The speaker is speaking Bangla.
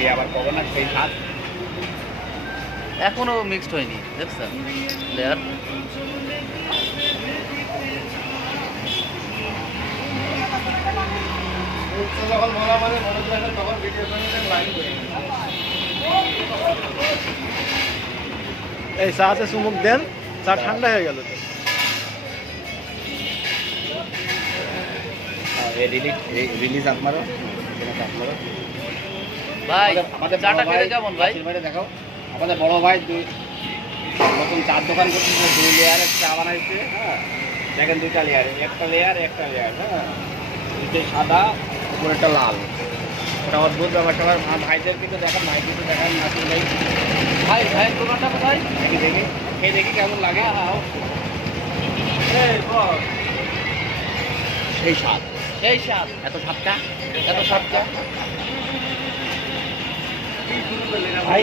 এই আবার কবে না সেই স্বাদ। এখনো মিক্সড হয়নি, দেখছেন লেয়ার। যখন বলা মানে মনে করে তখন ভিডিও লাইন করি। এই চাতে চুমুক দেন, চা ঠান্ডা হয়ে গেল তো। রিলিজ আপনারও আপনারও ভাই আমাদের চাটা খেতে কেমন ভাই? দেখাও। আমাদের বড় ভাই নতুন চার দোকান করছে, 2 লেয়ারের চা বানাইছে। হ্যাঁ দেখেন 2টা লেয়ার, একটা লেয়ার একটা লেয়ার। হ্যাঁ নিচে সাদা উপরে একটা লাল। ওটা অদ্ভুত ব্যাপারটা। আমার ভাইদের কিন্তু দেখান, ভাইদেরকে দেখান নাসির ভাই। ভাই ভাইয়ের দোকানটা কোথায়? দেখি দেখি খেয়ে দেখি কেমন লাগে। সেই স্বাদ, সেই স্বাদ, এত স্বাদটা, এত স্বাদটা। ভাই